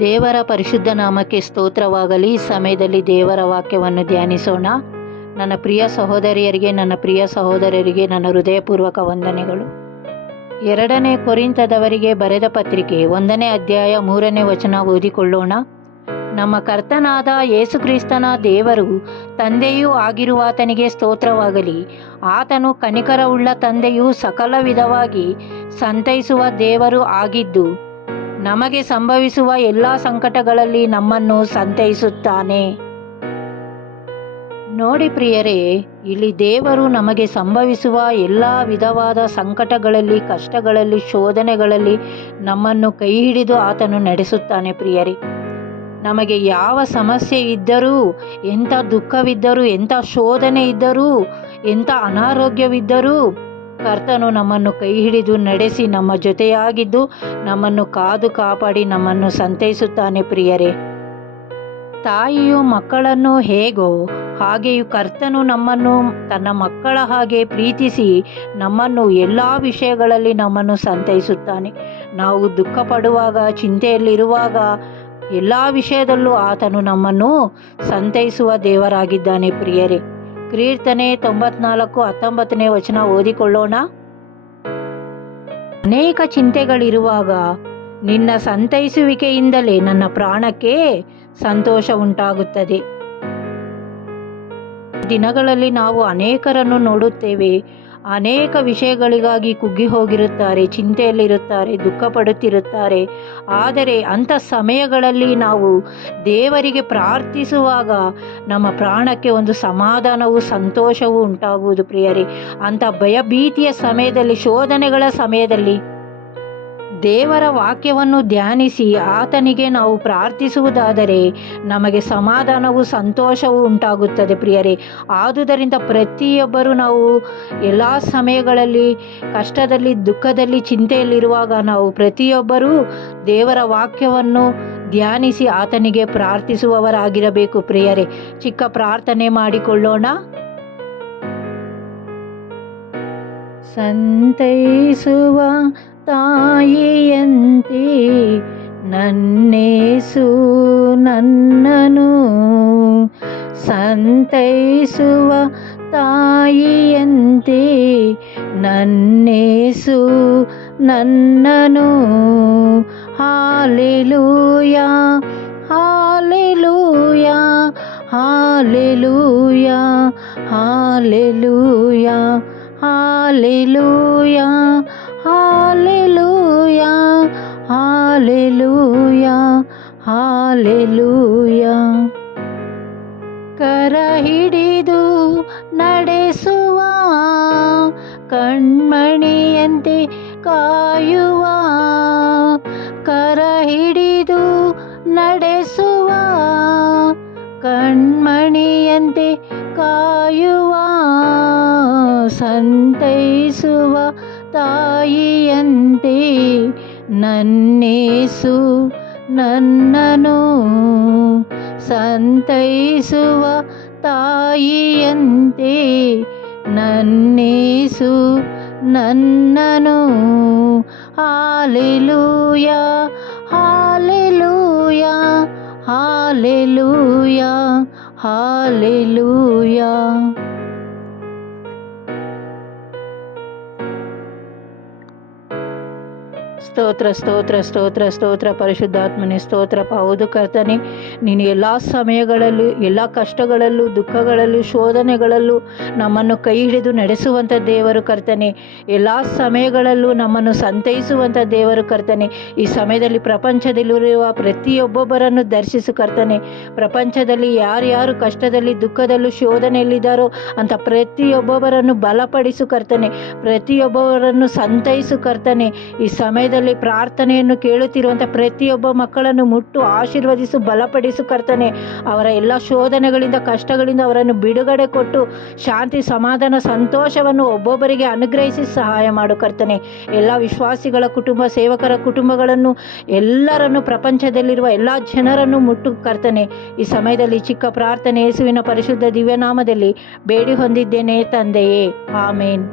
ದೇವರ ಪರಿಶುದ್ಧ ನಾಮಕ್ಕೆ ಸ್ತೋತ್ರವಾಗಲಿ. ಈ ಸಮಯದಲ್ಲಿ ದೇವರ ವಾಕ್ಯವನ್ನು ಧ್ಯಾನಿಸೋಣ. ನನ್ನ ಪ್ರಿಯ ಸಹೋದರಿಯರಿಗೆ, ನನ್ನ ಪ್ರಿಯ ಸಹೋದರರಿಗೆ ನನ್ನ ಹೃದಯಪೂರ್ವಕ ವಂದನೆಗಳು. 2ನೇ ಕೊರಿಂಥದವರಿಗೆ ಬರೆದ ಪತ್ರಿಕೆ 1ನೇ ಅಧ್ಯಾಯ 3ನೇ ವಚನ ಓದಿಕೊಳ್ಳೋಣ. ನಮ್ಮ ಕರ್ತನಾದ ಯೇಸುಕ್ರಿಸ್ತನ ದೇವರು ತಂದೆಯೂ ಆಗಿರುವಾತನಿಗೆ ಸ್ತೋತ್ರವಾಗಲಿ. ಆತನು ಕನಿಕರವುಳ್ಳ ತಂದೆಯೂ ಸಕಲ ವಿಧವಾಗಿ ಸಂತೈಸುವ ದೇವರು ಆಗಿದ್ದು, ನಮಗೆ ಸಂಭವಿಸುವ ಎಲ್ಲ ಸಂಕಟಗಳಲ್ಲಿ ನಮ್ಮನ್ನು ಸಂತೈಸುತ್ತಾನೆ. ನೋಡಿ ಪ್ರಿಯರೇ, ಇಲ್ಲಿ ದೇವರು ನಮಗೆ ಸಂಭವಿಸುವ ಎಲ್ಲ ವಿಧವಾದ ಸಂಕಟಗಳಲ್ಲಿ, ಕಷ್ಟಗಳಲ್ಲಿ, ಶೋಧನೆಗಳಲ್ಲಿ ನಮ್ಮನ್ನು ಕೈ ಹಿಡಿದು ಆತನು ನಡೆಸುತ್ತಾನೆ. ಪ್ರಿಯರೇ, ನಮಗೆ ಯಾವ ಸಮಸ್ಯೆ ಇದ್ದರೂ, ಎಂಥ ದುಃಖವಿದ್ದರೂ, ಎಂಥ ಶೋಧನೆ ಇದ್ದರೂ, ಎಂಥ ಅನಾರೋಗ್ಯವಿದ್ದರೂ ಕರ್ತನು ನಮ್ಮನ್ನು ಕೈ ಹಿಡಿದು ನಡೆಸಿ ನಮ್ಮ ಜೊತೆಯಾಗಿದ್ದು ನಮ್ಮನ್ನು ಕಾದು ಕಾಪಾಡಿ ನಮ್ಮನ್ನು ಸಂತೈಸುತ್ತಾನೆ. ಪ್ರಿಯರೇ, ತಾಯಿಯು ಮಕ್ಕಳನ್ನು ಹೇಗೋ ಹಾಗೆಯೂ ಕರ್ತನು ನಮ್ಮನ್ನು ತನ್ನ ಮಕ್ಕಳ ಹಾಗೆ ಪ್ರೀತಿಸಿ ನಮ್ಮನ್ನು ಎಲ್ಲ ವಿಷಯಗಳಲ್ಲಿ ನಮ್ಮನ್ನು ಸಂತೈಸುತ್ತಾನೆ. ನಾವು ದುಃಖ ಪಡುವಾಗ, ಚಿಂತೆಯಲ್ಲಿರುವಾಗ ಎಲ್ಲ ವಿಷಯದಲ್ಲೂ ಆತನು ನಮ್ಮನ್ನು ಸಂತೈಸುವ ದೇವರಾಗಿದ್ದಾನೆ. ಪ್ರಿಯರೇ, ಕೀರ್ತನೆ 94:19ನೇ ವಚನ ಓದಿಕೊಳ್ಳೋಣ. ಅನೇಕ ಚಿಂತೆಗಳಿರುವಾಗ ನಿನ್ನ ಸಂತೈಸುವಿಕೆಯಿಂದಲೇ ನನ್ನ ಪ್ರಾಣಕ್ಕೆ ಸಂತೋಷ ಉಂಟಾಗುತ್ತದೆ. ದಿನಗಳಲ್ಲಿ ನಾವು ಅನೇಕರನ್ನು ನೋಡುತ್ತೇವೆ. ಅನೇಕ ವಿಷಯಗಳಿಗಾಗಿ ಕುಗ್ಗಿ ಹೋಗಿರುತ್ತಾರೆ, ಚಿಂತೆಯಲ್ಲಿರುತ್ತಾರೆ, ದುಃಖ ಪಡುತ್ತಿರುತ್ತಾರೆ. ಆದರೆ ಅಂಥ ಸಮಯಗಳಲ್ಲಿ ನಾವು ದೇವರಿಗೆ ಪ್ರಾರ್ಥಿಸುವಾಗ ನಮ್ಮ ಪ್ರಾಣಕ್ಕೆ ಒಂದು ಸಮಾಧಾನವೂ ಸಂತೋಷವೂ ಉಂಟಾಗುವುದು. ಪ್ರಿಯರೇ, ಅಂಥ ಭಯಭೀತಿಯ ಸಮಯದಲ್ಲಿ, ಶೋಧನೆಗಳ ಸಮಯದಲ್ಲಿ ದೇವರ ವಾಕ್ಯವನ್ನು ಧ್ಯಾನಿಸಿ ಆತನಿಗೆ ನಾವು ಪ್ರಾರ್ಥಿಸುವುದಾದರೆ ನಮಗೆ ಸಮಾಧಾನವೂ ಸಂತೋಷವೂ ಉಂಟಾಗುತ್ತದೆ. ಪ್ರಿಯರೇ, ಆದುದರಿಂದ ಪ್ರತಿಯೊಬ್ಬರೂ ನಾವು ಎಲ್ಲ ಸಮಯಗಳಲ್ಲಿ, ಕಷ್ಟದಲ್ಲಿ, ದುಃಖದಲ್ಲಿ, ಚಿಂತೆಯಲ್ಲಿರುವಾಗ ನಾವು ಪ್ರತಿಯೊಬ್ಬರೂ ದೇವರ ವಾಕ್ಯವನ್ನು ಧ್ಯಾನಿಸಿ ಆತನಿಗೆ ಪ್ರಾರ್ಥಿಸುವವರಾಗಿರಬೇಕು. ಪ್ರಿಯರೇ, ಚಿಕ್ಕ ಪ್ರಾರ್ಥನೆ ಮಾಡಿಕೊಳ್ಳೋಣ. ಸಂತೈಸುವ ತಾಯಿಯಂತೆ ನನ್ನೇಸು ನನ್ನನು, ಸಂತೈಸುವ ತಾಯಿಯಂತೆ ನನ್ನೇಸು ನನ್ನನು. Hallelujah, hallelujah, hallelujah, hallelujah, hallelujah, hallelujah, hallelujah, hallelujah. ಕರ ಹಿಡಿದು ನಡೆಸುವ, ಕಣ್ಮಣಿಯಂತೆ ಕಾಯುವ, ಕರ ಹಿಡಿದು ನಡೆಸುವ, ಕಣ್ಮಣಿಯಂತೆ ಕಾಯುವ, ಸಂತೈಸುವ ತಾಯಿಯಂತೆ ನನ್ನೇಸು ನನ್ನನು, ಸಂತೈಸುವ ತಾಯಿಯಂತೆ ನನ್ನೇಸು ನನ್ನನು. Hallelujah, hallelujah, hallelujah, hallelujah. ಸ್ತೋತ್ರ, ಸ್ತೋತ್ರ, ಸ್ತೋತ್ರ, ಸ್ತೋತ್ರ. ಪರಿಶುದ್ಧಾತ್ಮನೇ ಸ್ತೋತ್ರಪ್ಪ. ಹೌದು ಕರ್ತನೆ, ನೀನು ಎಲ್ಲ ಸಮಯಗಳಲ್ಲೂ, ಎಲ್ಲ ಕಷ್ಟಗಳಲ್ಲೂ, ದುಃಖಗಳಲ್ಲೂ, ಶೋಧನೆಗಳಲ್ಲೂ ನಮ್ಮನ್ನು ಕೈ ಹಿಡಿದು ನಡೆಸುವಂಥ ದೇವರು ಕರ್ತನೆ. ಎಲ್ಲ ಸಮಯಗಳಲ್ಲೂ ನಮ್ಮನ್ನು ಸಂತೈಸುವಂಥ ದೇವರು ಕರ್ತನೆ. ಈ ಸಮಯದಲ್ಲಿ ಪ್ರಪಂಚದಲ್ಲಿರುವ ಪ್ರತಿಯೊಬ್ಬೊಬ್ಬರನ್ನು ದರ್ಶಿಸು ಕರ್ತನೆ. ಪ್ರಪಂಚದಲ್ಲಿ ಯಾರ್ಯಾರು ಕಷ್ಟದಲ್ಲಿ, ದುಃಖದಲ್ಲೂ, ಶೋಧನೆಯಲ್ಲಿದ್ದಾರೋ ಅಂಥ ಪ್ರತಿಯೊಬ್ಬೊಬ್ಬರನ್ನು ಬಲಪಡಿಸು ಕರ್ತನೆ. ಪ್ರತಿಯೊಬ್ಬರನ್ನು ಸಂತೈಸು ಕರ್ತನೆ. ಈ ಸಮಯದಲ್ಲಿ ಪ್ರಾರ್ಥನೆಯನ್ನು ಕೇಳುತ್ತಿರುವಂಥ ಪ್ರತಿಯೊಬ್ಬ ಮಕ್ಕಳನ್ನು ಮುಟ್ಟು ಆಶೀರ್ವದಿಸು, ಬಲಪಡಿಸು ಕರ್ತನೆ. ಅವರ ಎಲ್ಲ ಶೋಧನೆಗಳಿಂದ, ಕಷ್ಟಗಳಿಂದ ಅವರನ್ನು ಬಿಡುಗಡೆ ಕೊಟ್ಟು ಶಾಂತಿ, ಸಮಾಧಾನ, ಸಂತೋಷವನ್ನು ಒಬ್ಬೊಬ್ಬರಿಗೆ ಅನುಗ್ರಹಿಸಿ ಸಹಾಯ ಮಾಡು ಕರ್ತನೆ. ಎಲ್ಲ ವಿಶ್ವಾಸಿಗಳ ಕುಟುಂಬ, ಸೇವಕರ ಕುಟುಂಬಗಳನ್ನು, ಎಲ್ಲರನ್ನು, ಪ್ರಪಂಚದಲ್ಲಿರುವ ಎಲ್ಲ ಜನರನ್ನು ಮುಟ್ಟು ಕರ್ತನೆ. ಈ ಸಮಯದಲ್ಲಿ ಚಿಕ್ಕ ಪ್ರಾರ್ಥನೆ ಯೇಸುವಿನ ಪರಿಶುದ್ಧ ದಿವ್ಯನಾಮದಲ್ಲಿ ಬೇಡಿ ಹೊಂದಿದ್ದೇನೆ ತಂದೆಯೇ, ಆಮೇನ್.